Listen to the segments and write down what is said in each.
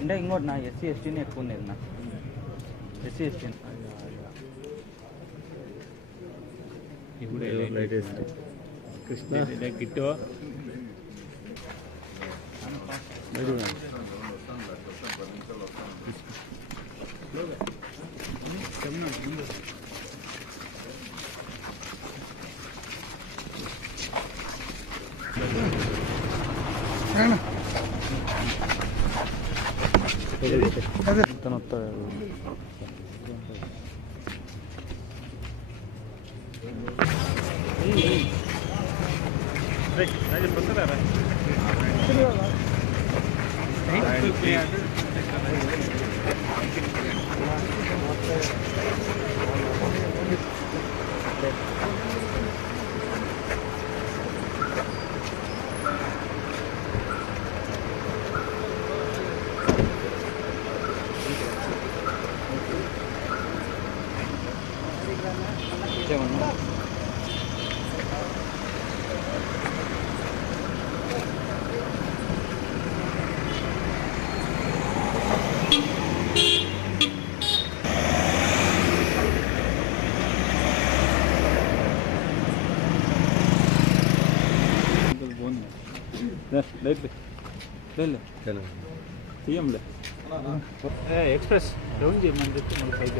అంటే ఇంకోటి నా ఎస్సీ ఎస్టీని ఎక్కువ ఉండేది నా ఎస్సీ ఎస్టీ ఇప్పుడు కృష్ణ కిట్టో एक्सप्रेस डाउन చేయమని మన సైడ్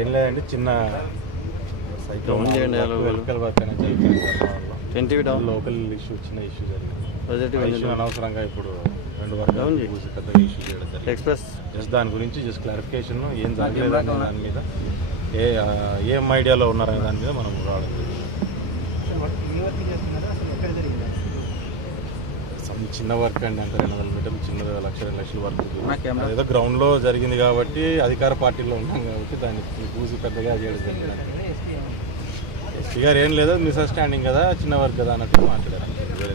ఏం లేదండి చిన్న లోకల్ ఇష్యూ చిన్న ఇష్యూ జరిగింది అనవసరంగా ఇప్పుడు 2 వరకు పెద్దగా ఇష్యూ చేయడం జరిగింది ఎక్స్ప్రెస్ జస్ట్ దాని గురించి జస్ట్ క్లారిఫికేషన్ ఏం జరగలేదు అనే దాని మీద ఏం ఐడియాలో ఉన్నారనే దాని మీద మనం రావడం జరిగింది చిన్న వర్క్ అండి అంత 200 మీటర్లు చిన్న 1,00,000 లక్షల వర్క్ ఏదో గ్రౌండ్ లో జరిగింది కాబట్టి అధికార పార్టీలో ఉన్నాం కాబట్టి దానికి పూసి పెద్దగా చేయడం జరిగింది ఎస్పీ గారు ఏం లేదు మిస్అండర్స్టాండింగ్ కదా చిన్న వర్క్ కదా అన్నట్టు మాట్లాడారు వేరే